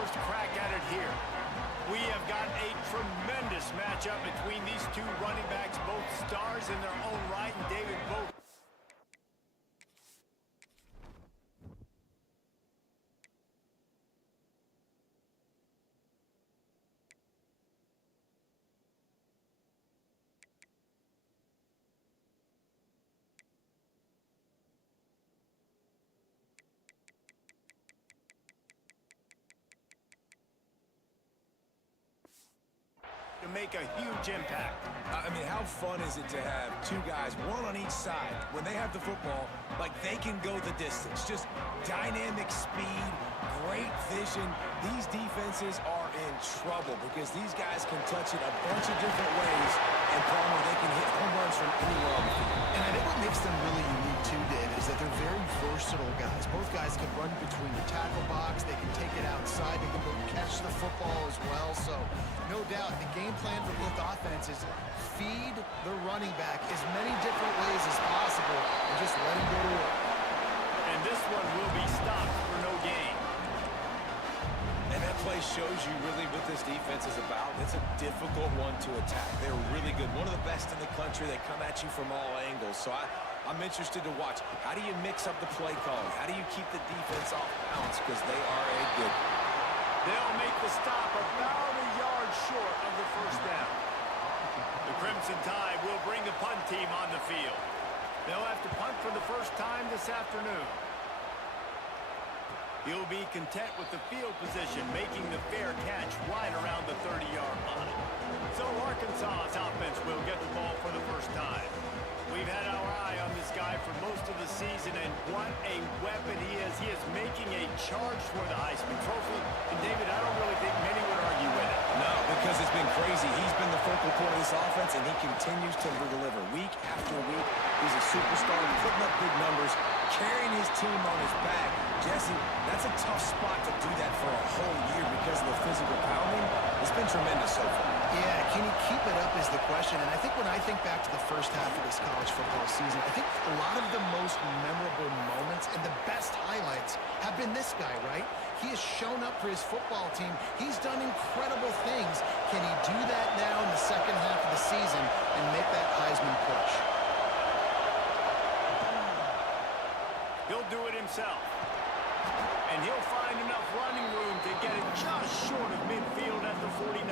first crack at it here. We have got a tremendous matchup between these two running backs, both stars in their own right, and David, both. To make a huge impact. I mean, how fun is it to have two guys, one on each side, when they have the football, like they can go the distance. Just dynamic speed, great vision. These defenses are in trouble because these guys can touch it a bunch of different ways, and Palmer, they can hit home runs from anywhere on the field. And I think what makes them really unique too, Dave, is that they're very versatile guys. Both guys can run between the tackle box, they can take it outside, they can go catch the football as well. So no doubt the game plan for both offenses, feed the running back as many different ways as possible and just let him go to work. And this one will be stopped for no gain. And that play shows you really what this defense is about. It's a difficult one to attack. They're really good. One of the best in the country. They come at you from all angles. So I'm interested to watch. How do you mix up the play calling? How do you keep the defense off balance? Because they are a good one. They'll make the stop about a yard short of the first down. The Crimson Tide will bring the punt team on the field. They'll have to punt for the first time this afternoon. He'll be content with the field position, making the fair catch right around the 30-yard line. So Arkansas's offense will get the ball for the first time. We've had our eye on this guy for most of the season, and what a weapon he is. He is making a charge for the Heisman Trophy. And, David, I don't really think many would argue with it. No, because it's been crazy. He's been the focal point of this offense, and he continues to deliver week after week. He's a superstar, putting up big numbers, carrying his team on his back. Jesse, that's a tough spot to do that for a whole year because of the physical pounding. It's been tremendous so far. Yeah, can he keep it up is the question. And I think when I think back to the first half of this college football season, I think a lot of the most memorable moments and the best highlights have been this guy, right? He has shown up for his football team. He's done incredible things. Can he do that now in the second half of the season and make that Heisman push? He'll do it himself. And he'll find enough running room to get it just short of midfield at the 49.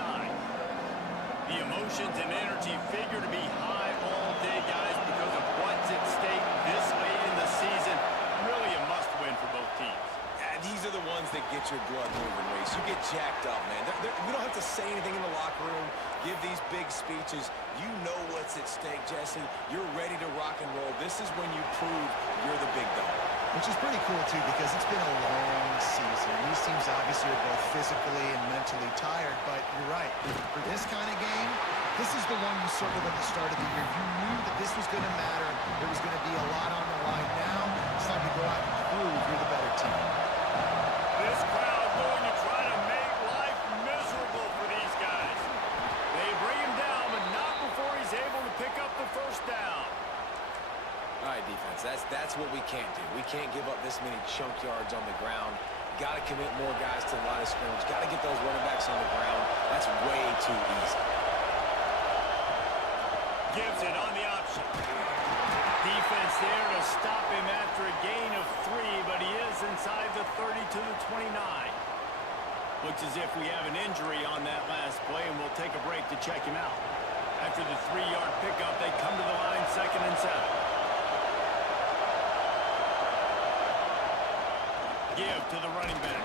The emotions and energy figure to be high all day, guys, because of what's at stake this late in the season. Really a must-win for both teams. And these are the ones that get your blood moving, Reese. You get jacked up, man. We don't have to say anything in the locker room, give these big speeches. You know what's at stake, Jesse. You're ready to rock and roll. This is when you prove you're the big dog. Which is pretty cool, too, because it's been a long season. These teams obviously are both physically and mentally tired, but you're right. For this kind of game, this is the one you circled at the start of the year. You knew that this was going to matter. There was going to be a lot on the line. Now it's time to go out and prove you're the better team. This crowd going to try to make life miserable for these guys. They bring him down, but not before he's able to pick up the first down. All right, defense, that's what we can't do. We can't give up this many chunk yards on the ground. Got to commit more guys to the line of scrimmage. Got to get those running backs on the ground. That's way too easy. Gives it on the option. Defense there to stop him after a gain of 3, but he is inside the 30 to the 29. Looks as if we have an injury on that last play, and we'll take a break to check him out. After the 3-yard pickup, they come to the line 2nd and 7. Give to the running back.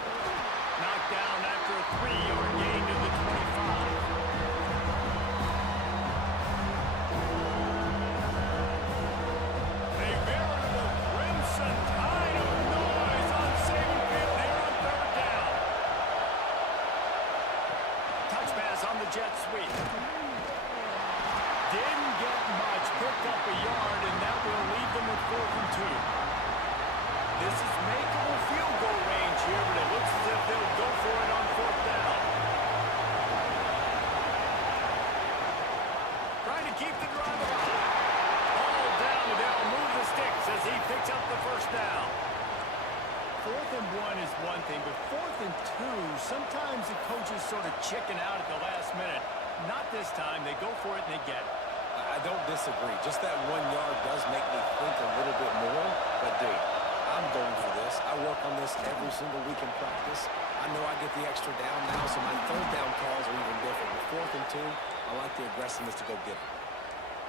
Knocked down after a 3-yard gain to the 25. A veritable Crimson Tide of noise on Saban Field here on 3rd down. Touch pass on the jet sweep. Didn't get much. Picked up a yard, and that will leave them with 4th and 2. This is makeable field goal range here, but it looks as if they'll go for it on 4th down. sort of chicken out at the last minute. Not this time. They go for it and they get it. I don't disagree. Just that 1 yard does make me think a little bit more. But, dude, I'm going for this. I work on this every single week in practice. I know I get the extra down now, so my third down calls are even different. With 4th and 2, I like the aggressiveness to go get it.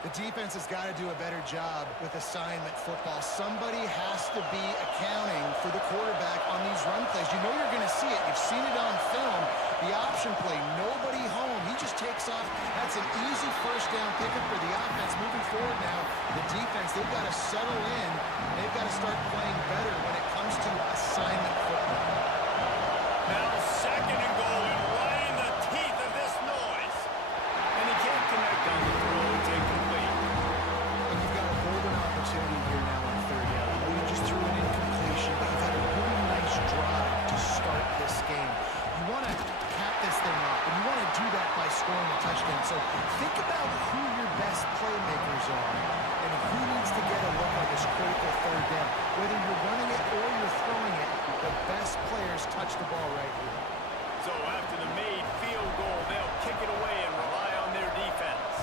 The defense has got to do a better job with assignment football. Somebody has to be accounting for the quarterback on these run plays. You know you're going to see it. You've seen it on film. The option play, nobody home. He just takes off. That's an easy first down pickup for the offense. Moving forward now, the defense, they've got to settle in. They've got to start playing better when it comes to assignment football. Now 2nd and goal, and right in the teeth of this noise. And he can't connect on the throw. It's incomplete. And you've got a golden opportunity here now on 3rd down. I know you just threw an incompletion, but you've had a really nice drive to start this game. You want to cap this thing off, and you want to do that by scoring a touchdown. So think about who your best playmakers are and who needs to get a look on this critical 3rd down. Whether you're running it or you're throwing it, the best players touch the ball right here. So after the made field goal, they'll kick it away and rely on their defense.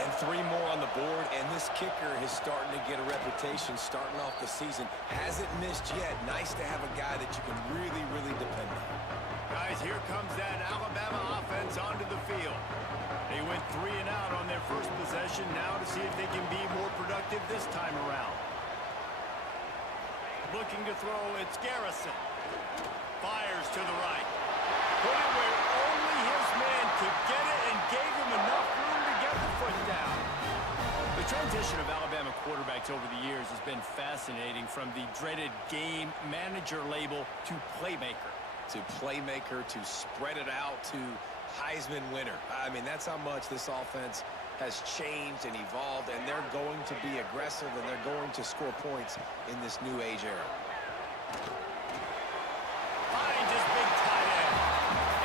And 3 more on the board, and this kicker is starting to get a reputation starting off the season. Hasn't missed yet. Nice to have a guy that you can really, really depend on. Guys, here comes that Alabama offense onto the field. They went 3 and out on their first possession. Now to see if they can be more productive this time around. Looking to throw, it's Garrison. Fires to the right. Put it where only his man could get it and gave him enough room to get the foot down. The transition of Alabama quarterbacks over the years has been fascinating, from the dreaded game manager label to playmaker. To playmaker, to spread it out, to Heisman winner. I mean, that's how much this offense has changed and evolved, and they're going to be aggressive, and they're going to score points in this new age era. Finds his big tight end,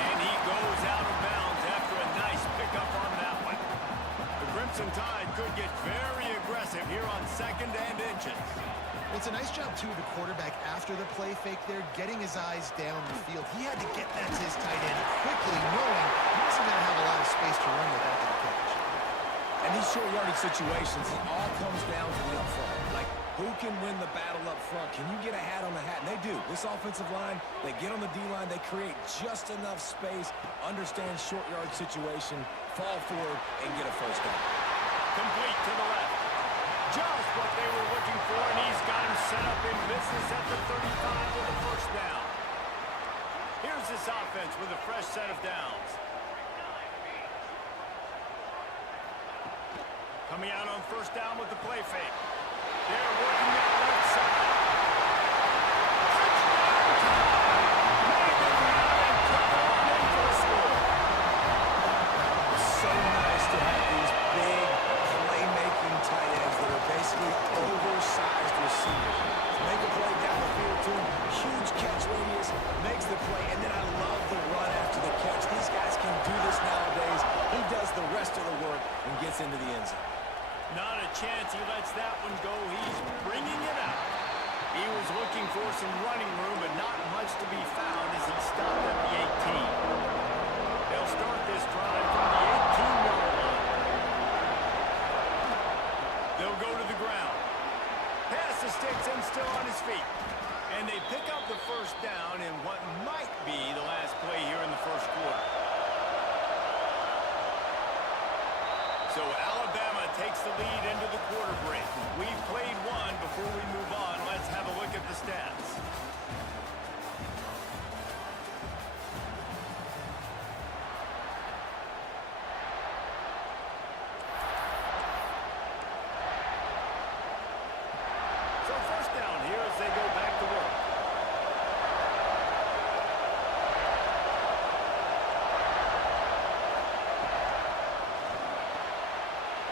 and he goes out of bounds after a nice pickup on that one. The Crimson Tide could get very aggressive here on 2nd and inches. Well, it's a nice job, too, of the quarterback after the play fake there, getting his eyes down the field. He had to get that to his tight end quickly, knowing he wasn't going to have a lot of space to run with after the catch. And these short yardage situations, it all comes down to the up front. Like, who can win the battle up front? Can you get a hat on the hat? And they do. This offensive line, they get on the D-line, they create just enough space, understand short yard situation, fall forward, and get a first down. Complete to the left. Just what they were looking for, and he's got him set up in business at the 35 with a first down. Here's this offense with a fresh set of downs. Coming out on first down with the play fake. They're working that left side. So nice to have these big playmaking tight ends that are basically oversized receivers. Make a play down the field to him, huge catch radius, makes the play, and then I love the run after the catch. These guys can do this nowadays. He does the rest of the work and gets into the end zone. Not a chance he lets that one go. He's bringing it out. He was looking for some running room, but not much to be found as he stopped at the 18. They'll start this drive from the 18-yard line. They'll go to the ground. Pass the sticks and still on his feet. And they pick up the first down in what might be the last play here in the first quarter. So Alabama takes the lead into the quarter break. We've played one. Before we move on, let's have a look at the stats. So first down here as they go back to work.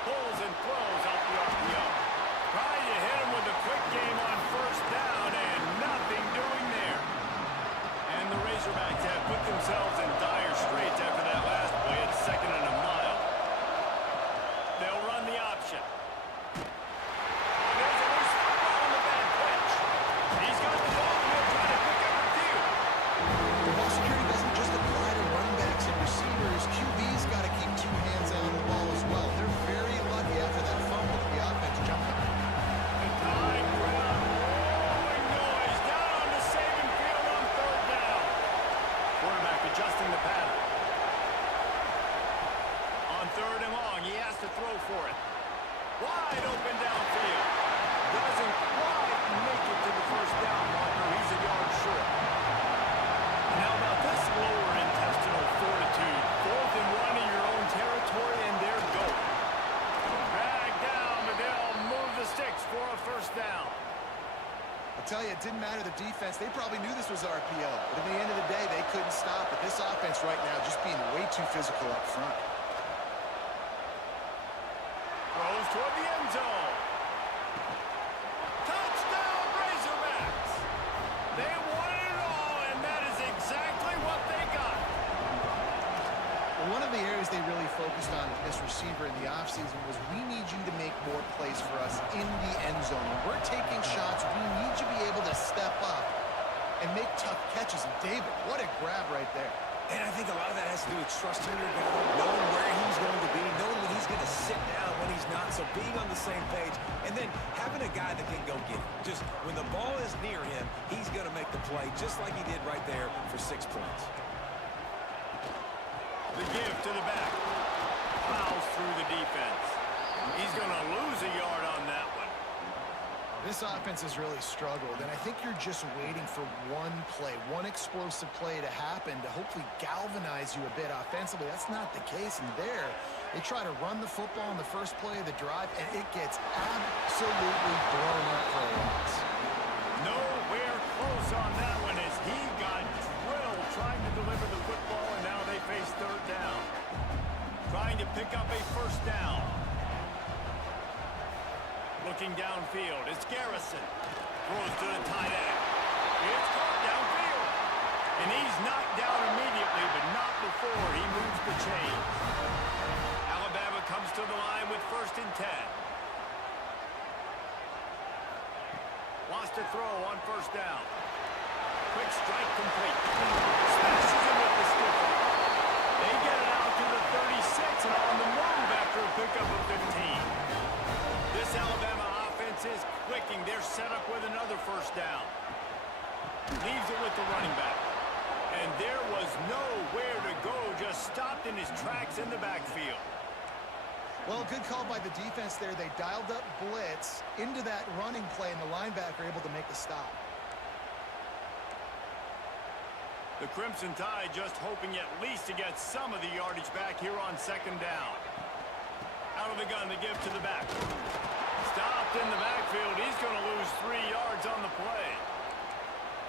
Pulls and throws out the RPO. Trying to hit him with a quick game on first down, and nothing doing there. And the Razorbacks have put themselves in dire straits after that last play at 2nd and a mile. They'll run the option. There's a loose football on the bad pitch. He's got the ball, and he'll try to pick up a few. The ball security doesn't just apply to tell you, it didn't matter the defense. They probably knew this was RPO. But at the end of the day, they couldn't stop it. This offense right now just being way too physical up front. Throws toward the end zone. Touchdown, Razorbacks! They wanted it all, and that is exactly what they got. Well, one of the areas they really focused on with this receiver in the offseason was we need you to make more plays for us in the end zone. When we're taking shots, we need you to be able to step up and make tough catches. And David, what a grab right there. And I think a lot of that has to do with trusting your guy, knowing where he's going to be, knowing when he's going to sit down, when he's not, so being on the same page, and then having a guy that can go get it. Just when the ball is near him, he's going to make the play, just like he did right there for 6 points. The give to the back. Plows through the defense. He's going to lose a yard on that one. This offense has really struggled, and I think you're just waiting for one play, one explosive play to happen to hopefully galvanize you a bit offensively. That's not the case, and there, they try to run the football in the first play of the drive, and it gets absolutely blown up for a loss. Nowhere close on that one as he got drilled trying to deliver the football, and now they face third down. Trying to pick up a first down. Looking downfield, it's Garrison. Throws to the tight end. It's caught downfield. And he's knocked down immediately, but not before he moves the chains. Alabama comes to the line with 1st and 10. Wants to throw on 1st down. Quick strike complete. Smashes him with the stiff arm. They get it out to the 36 and on the move after a pickup of 15. This Alabama offense is clicking. They're set up with another 1st down. Leaves it with the running back. And there was nowhere to go. Just stopped in his tracks in the backfield. Well, good call by the defense there. They dialed up blitz into that running play, and the linebacker able to make the stop. The Crimson Tide just hoping at least to get some of the yardage back here on 2nd down. Out of the gun to give to the back. Stopped in the backfield. He's going to lose 3 yards on the play.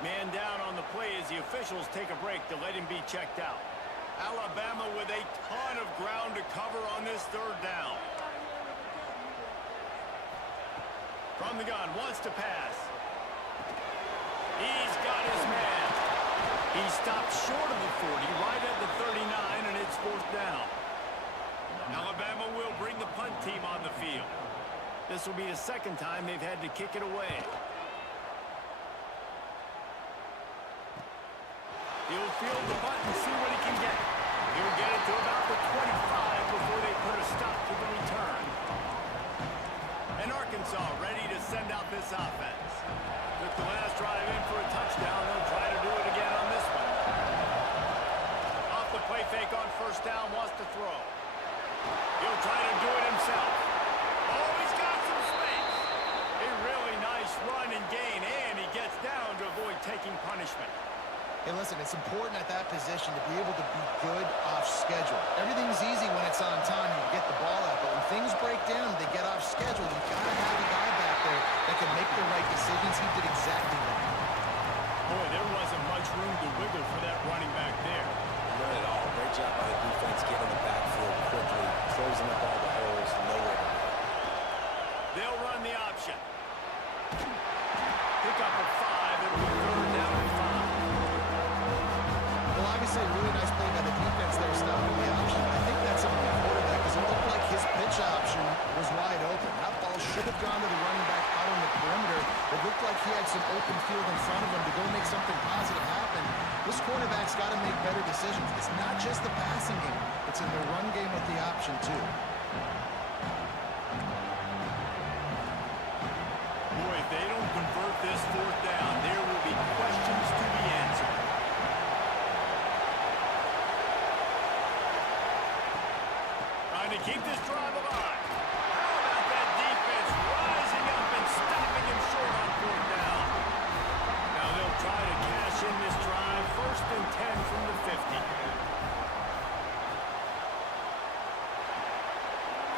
Man down on the play as the officials take a break to let him be checked out. Alabama with a ton of ground to cover on this 3rd down. From the gun, wants to pass. He's got his man. He stopped short of the 40, right at the 39, and it's 4th down. Alabama will bring the punt team on the field. This will be the 2nd time they've had to kick it away. He'll field the punt and see what he can get. He'll get it to about the 25 before they put a stop to the return. And Arkansas ready to send out this offense. Took the last drive in for a touchdown. They'll try to do it again on this one. Off the play fake on 1st down, wants to throw. He'll try to do it himself. Oh, he's got some space. A really nice run and gain, and he gets down to avoid taking punishment. Hey, listen, it's important at that position to be able to be good off schedule. Everything's easy when it's on time and you get the ball out, but when things break down and they get off schedule, you've got to have a guy back there that can make the right decisions. He did exactly that. Boy, there wasn't much room to wiggle for that running back there. Not at all. Great job by the defense getting the backfield quickly, closing up all the holes, nowhere to go. They'll run the option. Pick up a 5. It'll be 3rd down and 5. Well, obviously, a really nice play by the defense there, stopping the option. I think that's on the quarterback because it looked like his pitch option was wide open. That ball should have gone to the running back out on the perimeter. It looked like he had some open field in front of him to go make something positive happen. This quarterback's got to make better decisions. It's not just the passing game. It's in the run game with the option, too. Boy, if they don't convert this 4th down, there will be questions to be answered. Trying to keep this drive alive. How about that defense rising up and stopping him short on 4th down? Now they'll try to cash in this drive. 1st and 10 from the 50.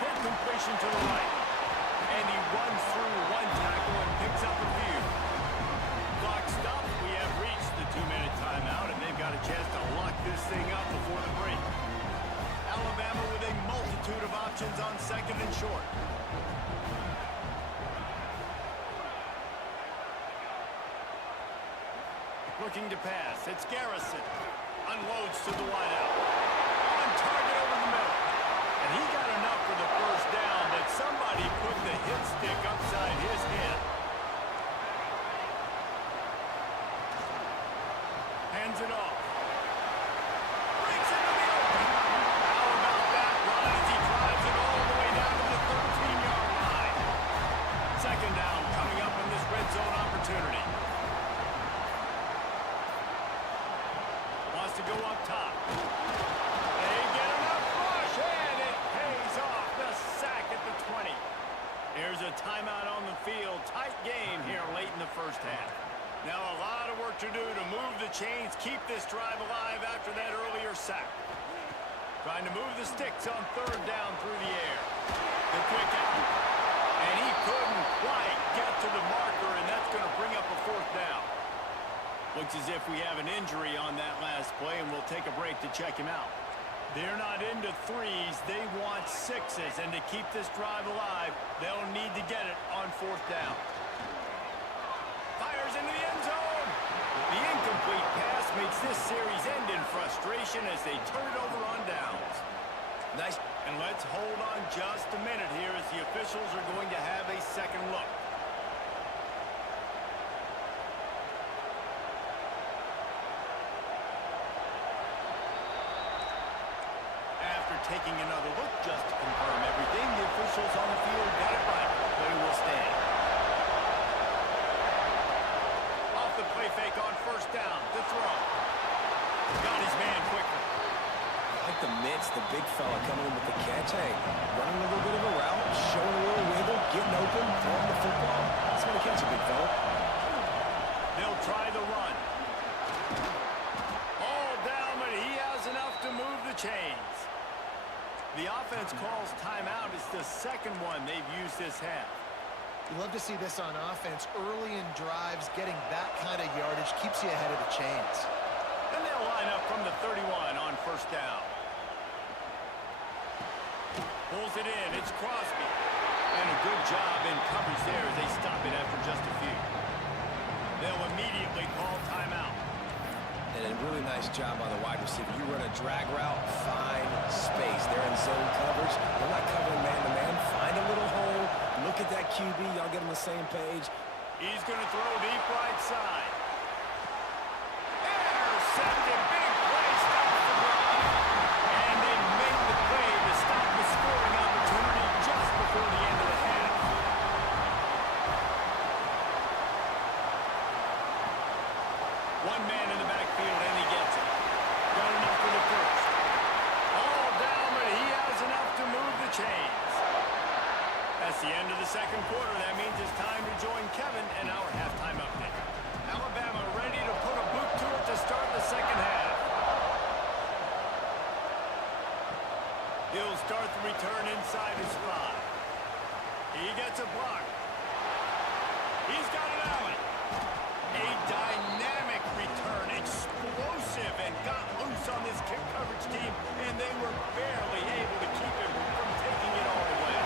Hit completion to the right. And he runs through one tackle and picks up a few. Next up, we have reached the 2-minute timeout, and they've got a chance to lock this thing up before the break. Alabama with a multitude of options on second and short. Looking to pass. It's Garrison. Unloads to the wideout. On target over the middle. And he got enough for the first down, but somebody put the hit stick upside his head. Hands it off. Breaks into the open. How about that run as he drives it all the way down to the 13-yard line? Second down coming up in this red zone opportunity. Wants to go up top. They get enough rush, and it pays off. The sack at the 20. Here's a timeout on the field. Tight game here late in the first half. Now a lot of work to do to move the chains, keep this drive alive after that earlier sack. Trying to move the sticks on third down through the air. The quick out. And he couldn't quite get to the marker, and that's going to bring up a fourth down. Looks as if we have an injury on that last play, and we'll take a break to check him out. They're not into threes. They want sixes, and to keep this drive alive, they'll need to get it on fourth down. Fires into the end zone. The incomplete pass makes this series end in frustration as they turn it over on downs. Nice. And let's hold on just a minute here as the officials are going to have a second look. After taking another look just to confirm everything, the officials on the field got it right. Play will stand. The play fake on first down. The throw. Got his man quickly. I like the mitts, the big fella coming in with the catch. Hey, running a little bit of a route, showing a little wiggle, getting open, throwing the football. That's when he catch a big fella. They'll try the run. All down, but he has enough to move the chains. The offense calls timeout. It's the second one they've used this half. You love to see this on offense. Early in drives, getting that kind of yardage keeps you ahead of the chains. And they'll line up from the 31 on first down. Pulls it in. It's Crosby. And a good job in coverage there as they stop it after just a few. They'll immediately call timeout. And a really nice job on the wide receiver. You run a drag route, find space. They're in zone coverage. They're not covering man-to-man. Find a little hole. Look at that QB. Y'all get on the same page. He's going to throw deep right side. Intercepted. Big play. Stops the run. And they make the play to stop the scoring opportunity just before the end of the half. One man in the backfield, and he gets it. Got enough for the first. All down, but he has enough to move the chains. That's the end of the second quarter. That means it's time to join Kevin in our halftime update. Alabama ready to put a boot to it to start the second half. He'll start the return inside his 5. He gets a block. He's got an alley. A dynamic return, explosive, and got loose on this kick coverage team, and they were barely able to keep him from taking it all away.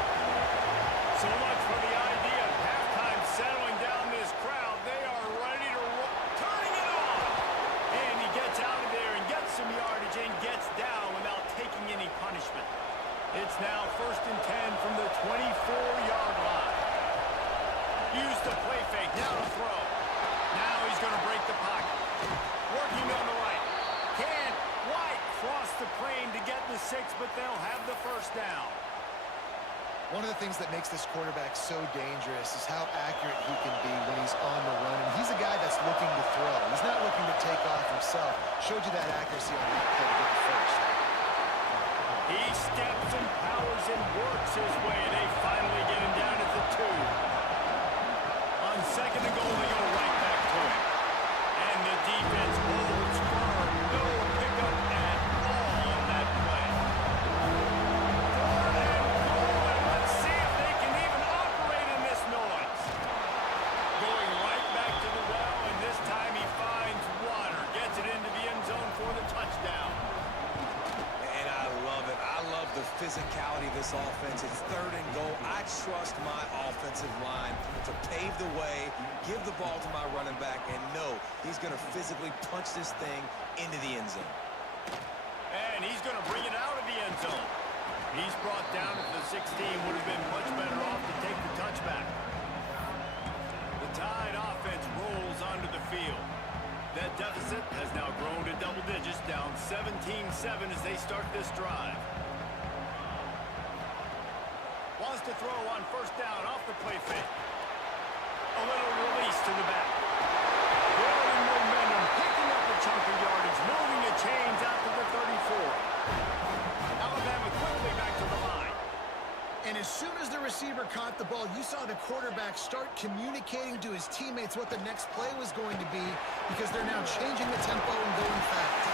So much for the idea of halftime settling down this crowd. They are ready to roll, turning it on. And he gets out of there and gets some yardage and gets down without taking any punishment. It's now 1st and 10 from the 24-yard line. Use the play fake, now to throw. Now he's going to break the pocket. Working on the right. Can't quite cross the plane to get the 6, but they'll have the first down. One of the things that makes this quarterback so dangerous is how accurate he can be when he's on the run. And he's a guy that's looking to throw. He's not looking to take off himself. Showed you that accuracy on that play to get the first. He steps and powers and works his way. They finally get him down at the 2. On second and goal, they go right back to him. And the defense holds firm. No pickup at all on that play. Third and goal, and let's see if they can even operate in this noise. Going right back to the well, and this time physicality of this offense. It's third and goal. I trust my offensive line to pave the way, give the ball to my running back, and know he's going to physically punch this thing into the end zone. And he's going to bring it out of the end zone. He's brought down at the 16. Would have been much better off to take the touchback. The Tide offense rolls onto the field. That deficit has now grown to double digits, down 17-7 as they start this drive. Wants to throw on first down off the play fake. A little release to the back. Building momentum, picking up a chunk of yardage, moving the chains out to the 34. Alabama quickly back to the line. And as soon as the receiver caught the ball, you saw the quarterback start communicating to his teammates what the next play was going to be because they're now changing the tempo and going fast.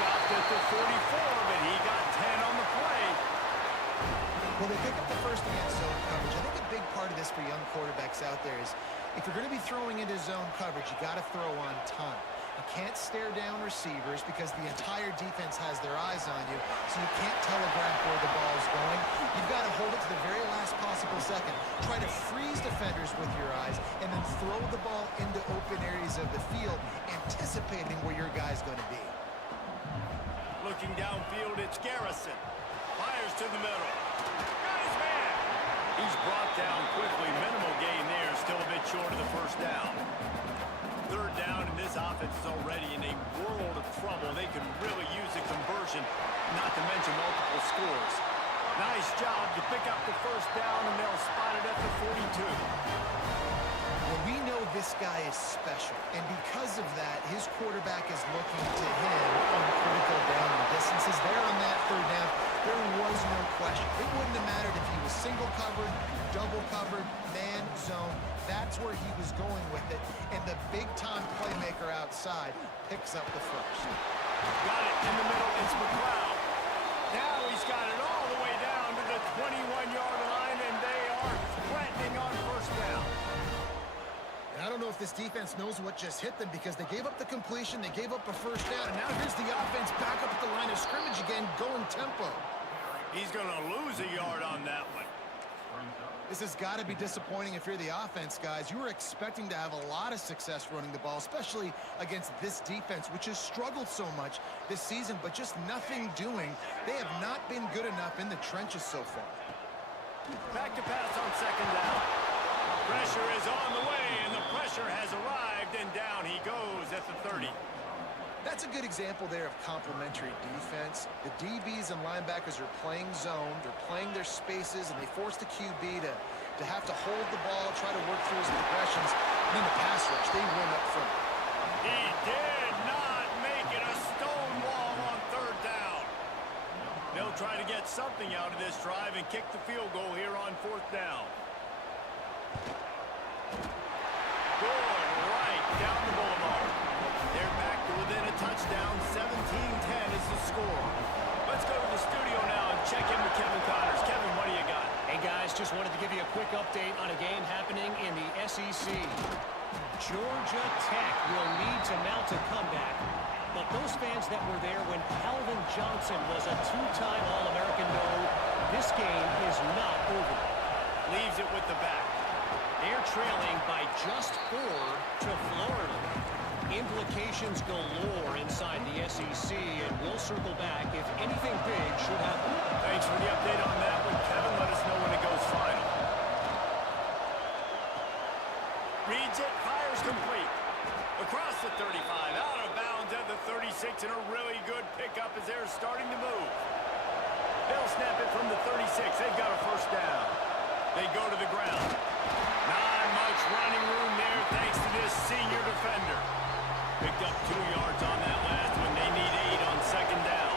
Stopped at the 44, but he got 10 on the play. Well, they pick up the first against zone coverage. I think a big part of this for young quarterbacks out there is if you're going to be throwing into zone coverage, you got to throw on time. You can't stare down receivers because the entire defense has their eyes on you, so you can't telegraph where the ball's going. You've got to hold it to the very last possible second. Try to freeze defenders with your eyes and then throw the ball into open areas of the field, anticipating where your guy's going to be. Looking downfield, it's Garrison. Fires to the middle. Got his man. He's brought down quickly. Minimal gain there. Still a bit short of the first down. Third down, and this offense is already in a world of trouble. They could really use a conversion, not to mention multiple scores. Nice job to pick up the first down, and they'll spot it at the 42. Well, we know this guy is special, and because of that, his quarterback is looking to him on critical down and distances. There on that third down, there was no question. It wouldn't have mattered if he was single covered, double covered, man, zone. That's where he was going with it, and the big-time playmaker outside picks up the first. Got it in the middle. It's McLeod. Now he's got it all the way down to the 21-yard line, and they are threatening on first down. And I don't know if this defense knows what just hit them because they gave up the completion, they gave up a first down, and now here's the offense back up at the line of scrimmage again, going tempo. He's going to lose a yard on that one. This has got to be disappointing if you're the offense, guys. You were expecting to have a lot of success running the ball, especially against this defense, which has struggled so much this season, but just nothing doing. They have not been good enough in the trenches so far. Back to pass on second down. Pressure is on the way, and the pressure has arrived, and down he goes at the 30. That's a good example there of complementary defense. The DBs and linebackers are playing zone, they're playing their spaces, and they force the QB to have to hold the ball, try to work through his progressions, and then the pass rush, they win up front. He did not make it a stone wall on third down. They'll try to get something out of this drive and kick the field goal here on fourth down. Good right down the boulevard. They're back to within a touchdown. 17-10 is the score. Let's go to the studio now and check in with Kevin Connors. Kevin, what do you got? Hey, guys, just wanted to give you a quick update on a game happening in the SEC. Georgia Tech will need to mount a comeback, but those fans that were there when Calvin Johnson was a two-time All-American know this game is not over. Leaves it with the back. They're trailing by just 4 to Florida. Implications galore inside the SEC, and we'll circle back if anything big should happen. Thanks for the update on that one, Kevin. Let us know when it goes final. Reads it, fires complete. Across the 35, out of bounds at the 36, and a really good pickup as they're starting to move. They'll snap it from the 36. They've got a first down. They go to the ground. Not much running room there thanks to this senior defender. Picked up 2 yards on that last one. They need 8 on second down.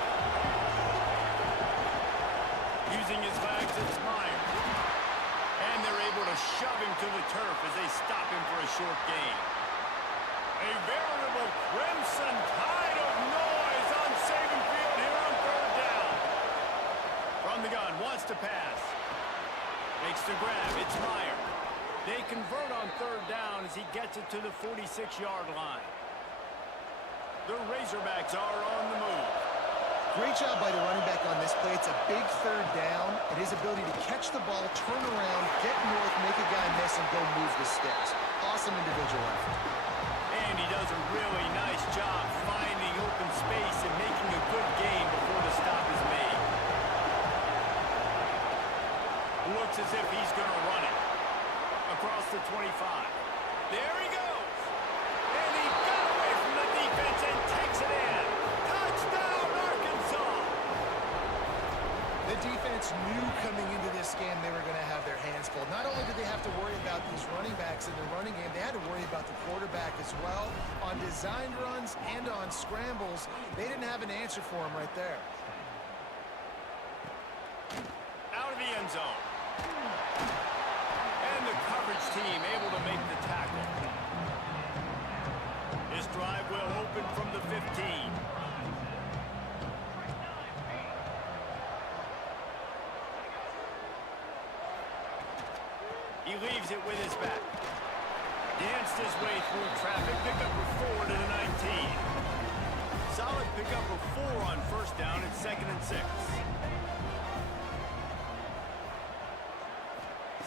Using his legs, it's Myers. And they're able to shove him to the turf as they stop him for a short gain. A veritable crimson tide of noise on Saban Field here on third down. From the gun, wants to pass. Makes the grab, it's Myers. They convert on third down as he gets it to the 46-yard line. The Razorbacks are on the move. Great job by the running back on this play. It's a big third down, and his ability to catch the ball, turn around, get north, make a guy miss, and go move the sticks. Awesome individual effort. And he does a really nice job finding open space and making a good gain before the stop is made. Looks as if he's going to run it. Across the 25. There he goes. And he got away from the defense and takes it in. Touchdown, Arkansas. The defense knew coming into this game they were going to have their hands full. Not only did they have to worry about these running backs in the running game, they had to worry about the quarterback as well. On designed runs and on scrambles, they didn't have an answer for him right there. Out of the end zone. And the coverage team able to make the tackle. This drive will open from the 15. He leaves it with his back. Danced his way through traffic. Pickup for 4 to the 19. Solid pickup of 4 on first down at 2nd and 6.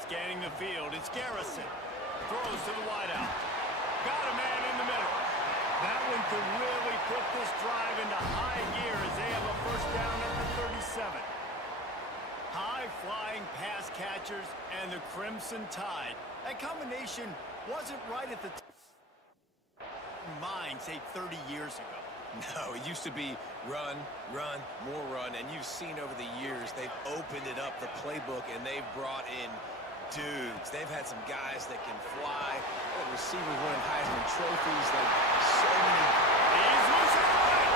Scanning the field, it's Garrison. Throws to the wideout. Got a man in the middle. That one could really put this drive into high gear as they have a first down at the 37. High-flying pass catchers and the Crimson Tide. That combination wasn't right at the mind, say, 30 years ago. No, it used to be run, run, more run, and you've seen over the years they've opened it up, the playbook, and they've brought in dudes. They've had some guys that can fly, receivers winning Heisman trophies, like so many. He's losing the right.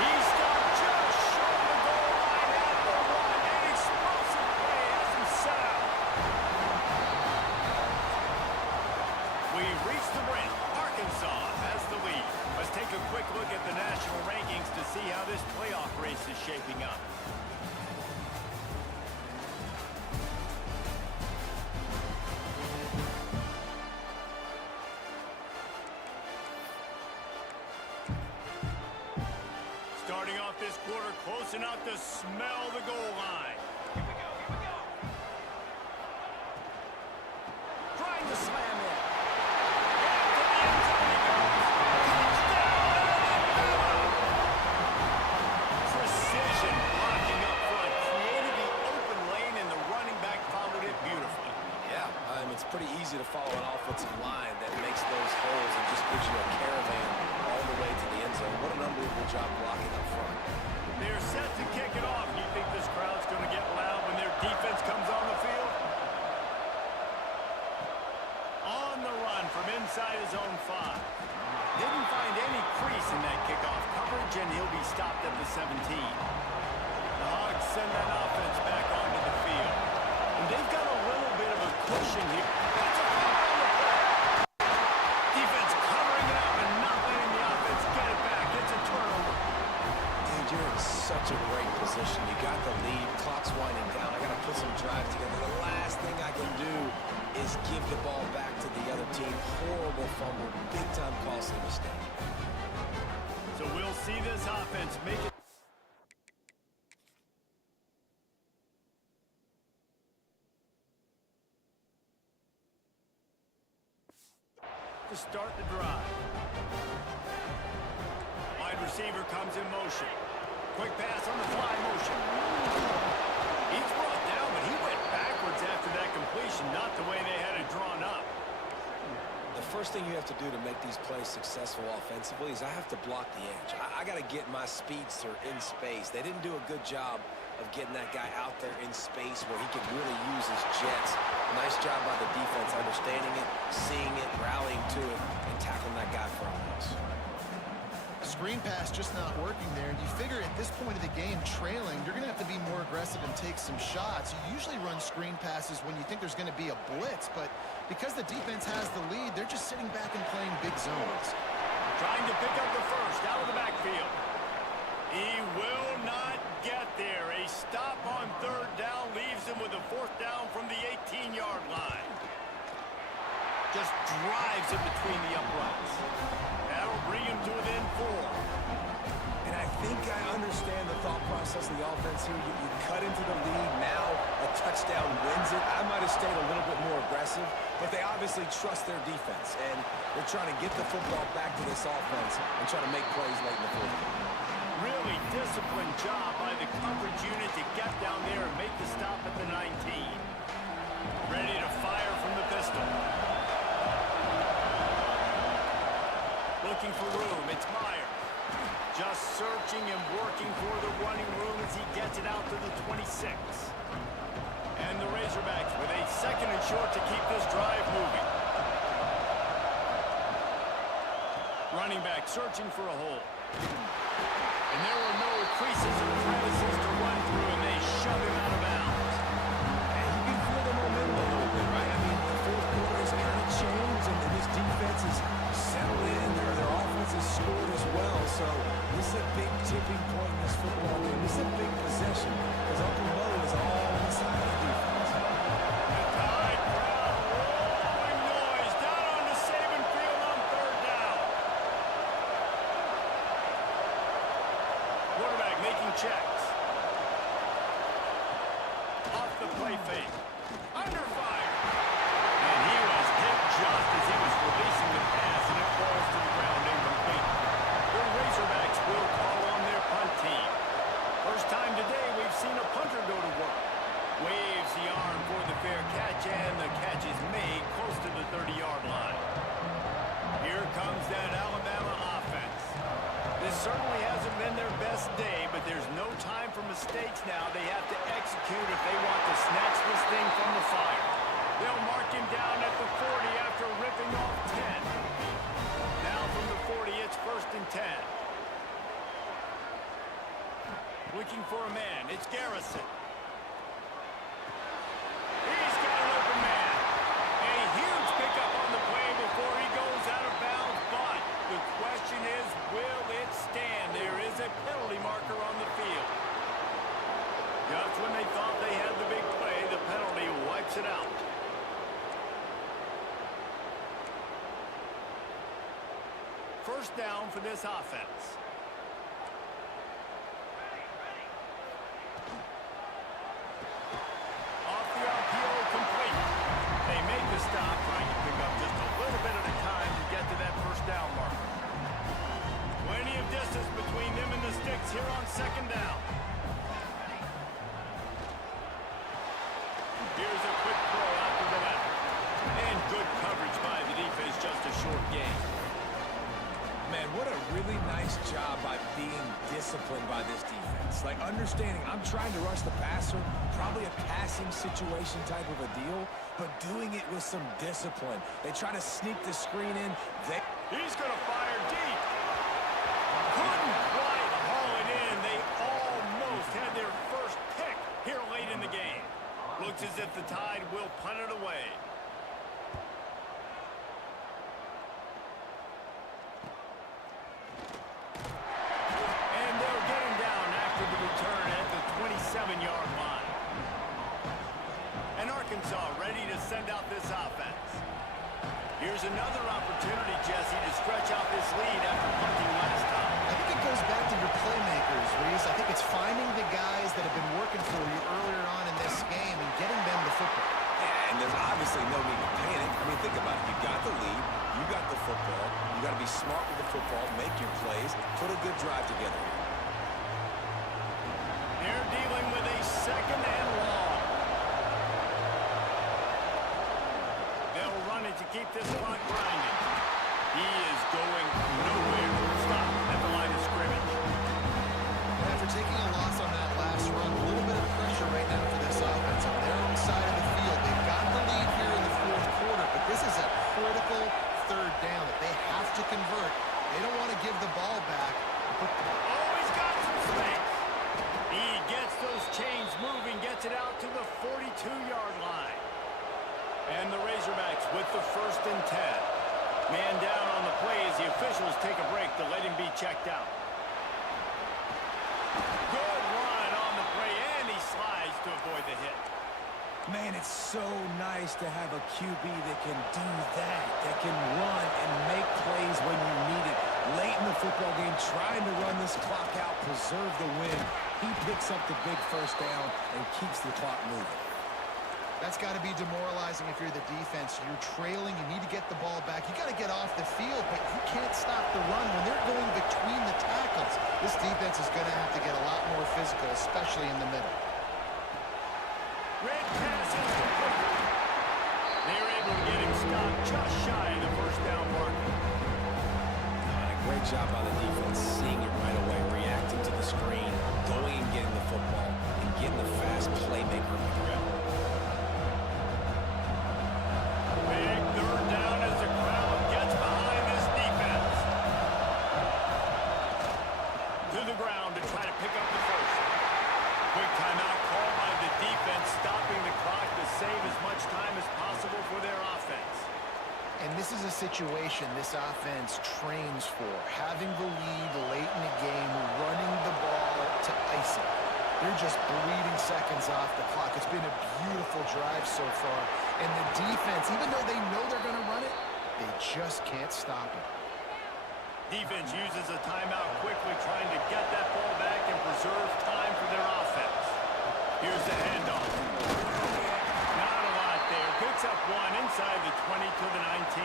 He stopped just short of the goal line at the 1. An explosive play has him set up. We've reached the brink. Arkansas has the lead. Let's take a quick look at the national rankings to see how this playoff race is shaping up. Starting off this quarter, close enough to smell the goal line. Here we go, here we go. Trying to slam in. Into the end zone he goes. Touchdown, Alabama! Precision blocking up front. Created the open lane, and the running back followed it beautifully. Yeah, it's pretty easy to follow an offensive line that makes those holes and just gives you a caravan all the way to the end zone. What an unbelievable job blocking up front. They're set to kick it off. You think this crowd's going to get loud when their defense comes on the field? On the run from inside his own 5. Didn't find any crease in that kickoff coverage, and he'll be stopped at the 17. The Hogs send that offense back onto the field. And they've got a little bit of a cushion here. That's a foul on the play. Defense covering it up and not letting the offense get it back. It's a turnover. Dude, you're in such a great position. You got the lead, clock's winding down. I got to put some drive together. The last thing I can do is give the ball back to the other team. Horrible fumble, big-time costly mistake. So we'll see this offense make it. To start the drive. Wide receiver comes in motion. Quick pass on the fly motion. He's brought down, but he went backwards after that completion, not the way they had it drawn up. The first thing you have to do to make these plays successful offensively is I have to block the edge. I got to get my speedster in space. They didn't do a good job of getting that guy out there in space where he could really use his jets. Nice job by the defense, understanding it, seeing it, rallying to it, and tackling that guy for a loss. Screen pass just not working there, and you figure at this point of the game, trailing, you're going to have to be more aggressive and take some shots. You usually run screen passes when you think there's going to be a blitz, but because the defense has the lead, they're just sitting back and playing big zones. Trying to pick up the first out of the backfield. He will not get there. A stop on third down leaves him with a fourth down from the 18-yard line. Just drives it between the uprights. That'll bring him to within 4. process of the offense here. You cut into the lead. Now a touchdown wins it. I might have stayed a little bit more aggressive, but they obviously trust their defense, and they're trying to get the football back to this offense and try to make plays late in the fourth quarter. Really disciplined job by the coverage unit to get down there and make the stop at the 19. Ready to fire from the pistol. Looking for room, it's Myers. Just searching and working for the running room as he gets it out to the 26. And the Razorbacks with a second and short to keep this drive moving. Running back searching for a hole. And there were no creases or crevices to run through, and they shove him out of bounds. And you can feel the momentum a little bit, right? I mean, the fourth quarter has kind of changed, and this defense has settled in. Their offense has scored as well. So this is a big tipping point in this football game. This is a big possession because Uncle Mo is all on the side of the defense. The Tide crowd rolling noise down on the Saban field on third down. Quarterback making checks. Off the play fake. Under fire. And he was hit just as he was releasing the pass, and it falls to the ground incomplete. The Razorbacks will call on their punt team. First time today we've seen a punter go to work. Waves the arm for the fair catch, and the catch is made close to the 30-yard line. Here comes that Alabama offense. This certainly hasn't been their best day, but there's no time for mistakes now. They have to execute if they want to snatch this thing from the fire. They'll mark him down at the 40 after ripping off 10. Now from the 40, it's 1st and 10. Looking for a man. It's Garrison. He's got an open man. A huge pickup on the play before he goes out of bounds, but the question is, will it stand? There is a penalty marker on the field. Just when they thought they had the big play, the penalty wipes it out. First down for this offense. Off the RPO, complete. They make the stop, trying to pick up just a little bit at a time to get to that first down mark. Plenty of distance between them and the sticks here on second down. Here's a quick throw out to the left. And good coverage by the defense, just a short gain. Man, what a really nice job by being disciplined by this defense. Like, understanding I'm trying to rush the passer, probably a passing situation type of a deal, but doing it with some discipline. They try to sneak the screen in. He's going to fire deep. Couldn't quite haul it in. They almost had their first pick here late in the game. Looks as if the Tide will punt it away. And they'll get him down after the return at the 27-yard line. And Arkansas ready to send out this offense. Here's another opportunity, Jesse, to stretch out this lead after punting last time. I think it goes back to your playmakers, Reese. I think it's finding the guys that have been working for you earlier on in this game and getting them the football. Yeah, and there's obviously no need to panic. I mean, think about it. You got the lead. You got the football. You got to be smart with the football, make your plays, put a good drive together. They're dealing with a second and long. They'll run it to keep this clock grinding. He is going nowhere. Stop at the line of scrimmage. After taking a loss on that last run, a little bit of pressure right now for this offense on their own side of the field. They've got the lead here in the fourth quarter, but this is a critical third down that they have to convert. They don't want to give the ball back. Oh, he's got some space. He gets those chains moving, gets it out to the 42-yard line. And the Razorbacks with the 1st and 10. Man down on the play as the officials take a break to let him be checked out. Good run on the play, and he slides to avoid the hit. Man, it's so nice to have a QB that can do that can run and make plays when you need it. Late in the football game, trying to run this clock out, preserve the win. He picks up the big first down and keeps the clock moving. That's got to be demoralizing if you're the defense. You're trailing. You need to get the ball back. You got to get off the field, but you can't stop the run when they're going between the tackles. This defense is going to have to get a lot more physical, especially in the middle. Red pass is complete. They're able to get him stopped just shy of the first down marker. Great job by the defense, seeing it right away, reacting to the screen, going and getting the football, and getting the fast playmaker in the grip. Big third down as the crowd gets behind this defense. To the ground to try to pick up the first. Quick timeout called by the defense, stopping the clock to save as much time as possible for their offense. And this is a situation this offense trains for. Having the lead late in the game, running the ball to ice it. They're just bleeding seconds off the clock. It's been a beautiful drive so far. And the defense, even though they know they're going to run it, they just can't stop it. Defense uses a timeout quickly, trying to get that ball back and preserve time for their offense. Here's the handoff. Not a lot there. Picks up one inside the 20 to the 19.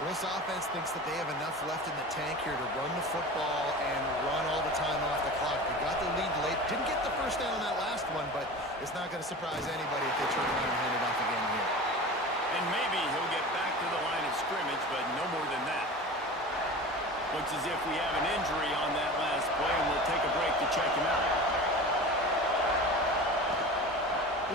Well, this offense thinks that they have enough left in the tank here to run the football and run all the time off the clock. They got the lead late. Didn't get the first down on that last one, but it's not going to surprise anybody if they turn around and hand it off again here. And maybe he'll get back to the line of scrimmage, but no more than that. Looks as if we have an injury on that last play, and we'll take a break to check him out.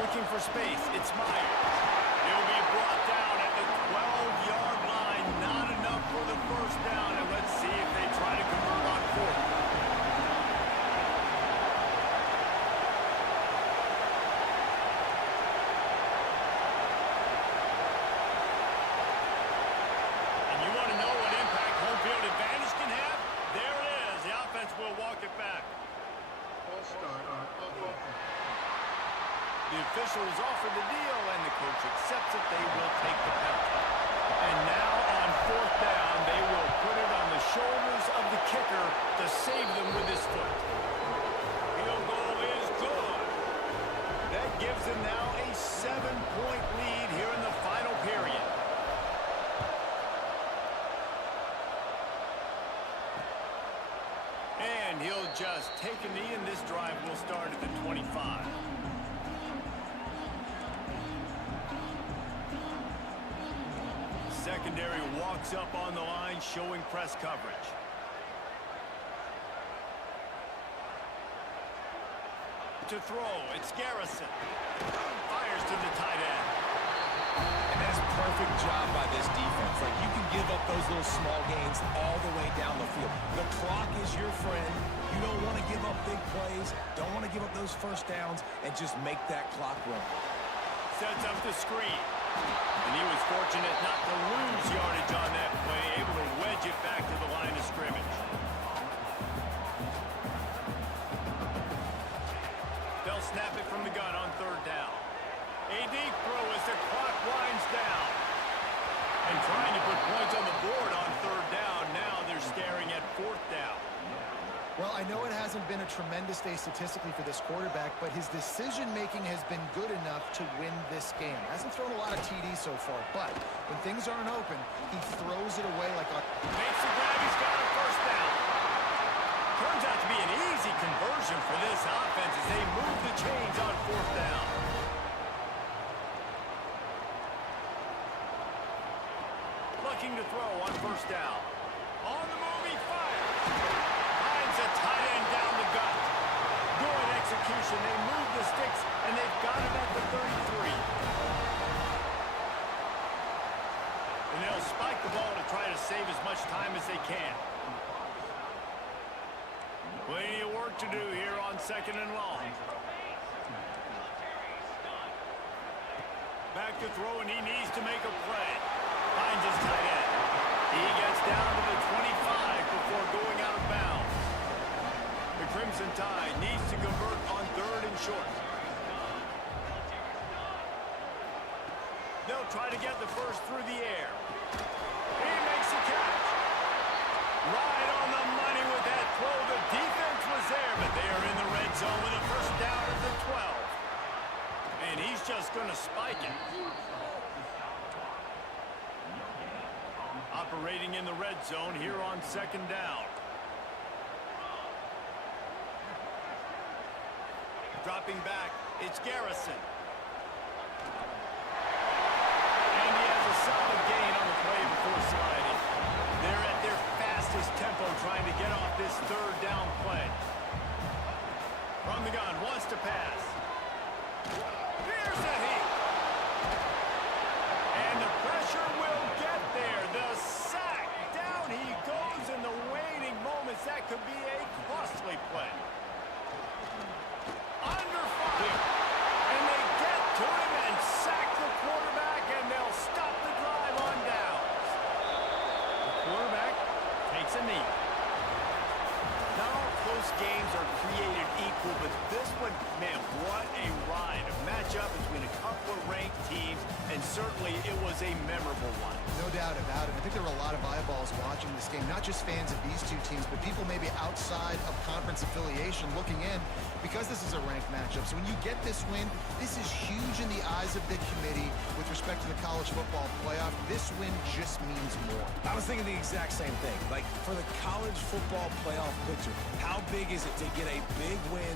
Looking for space, it's Myers. He'll be brought down at the 12-yard line. Not enough for the first down, and let's see if they try to convert on fourth. And you want to know what impact home field advantage can have? There it is. The offense will walk it back. The officials offer the deal, and the coach accepts it. They will take the penalty. And now on fourth down, they will put it on the shoulders of the kicker to save them with his foot. Field goal is good. That gives them now a 7-point lead here in the final period. And he'll just take a knee, and this drive will start at the 25. Secondary walks up on the line, showing press coverage. To throw, it's Garrison. Fires to the tight end. And that's a perfect job by this defense. Like, you can give up those little small gains all the way down the field. The clock is your friend. You don't want to give up big plays. Don't want to give up those first downs, and just make that clock run. Sets up the screen. And he was fortunate not to lose yardage on that play, able to wedge it back to the line of scrimmage. They'll snap it from the gun on third down. A deep throw as the clock winds down. And trying to put points on the board on third down. Now they're staring at fourth down. Well, I know it hasn't been a tremendous day statistically for this quarterback, but his decision-making has been good enough to win this game. Hasn't thrown a lot of TDs so far, but when things aren't open, he throws it away like a... Makes the grab, he's got a first down. Turns out to be an easy conversion for this offense as they move the chains on fourth down. Looking to throw on first down. On the move, he fires. Finds a tight end down the gut. Good execution. They move the sticks, and they've got it at the 33. And they'll spike the ball to try to save as much time as they can. Plenty of work to do here on second and long. Back to throw, and he needs to make a play. Finds his tight end. He gets down to the 25 before going out of bounds. The Crimson Tide needs to convert on third and short. They'll try to get the first through the air. He makes the catch. Right on the money with that spike it. Operating in the red zone here on second down. Dropping back, it's Garrison. And he has a solid gain on the play before sliding. They're at their fastest tempo trying to get off this third down play. From the gun, wants to pass. Here's a heat. And the pressure will get there. The sack. Down he goes in the waiting moments. That could be a costly play. Under fire. And they get to him and sack the quarterback, and they'll stop the drive on downs. The quarterback takes a knee. Not all close games are created equal, but this one, man, what a ride. A matchup between a couple of ranked teams, and certainly it was a memorable one. No doubt about it. I think there were a lot of eyeballs watching this game, not just fans of these two teams, but people maybe outside of conference affiliation looking in, because this is a ranked matchup. So when you get this win, this is huge in the eyes of the committee with respect to the college football playoff. This win just means more. I was thinking the exact same thing. Like, for the college football playoff picture, how big is it to get a big win?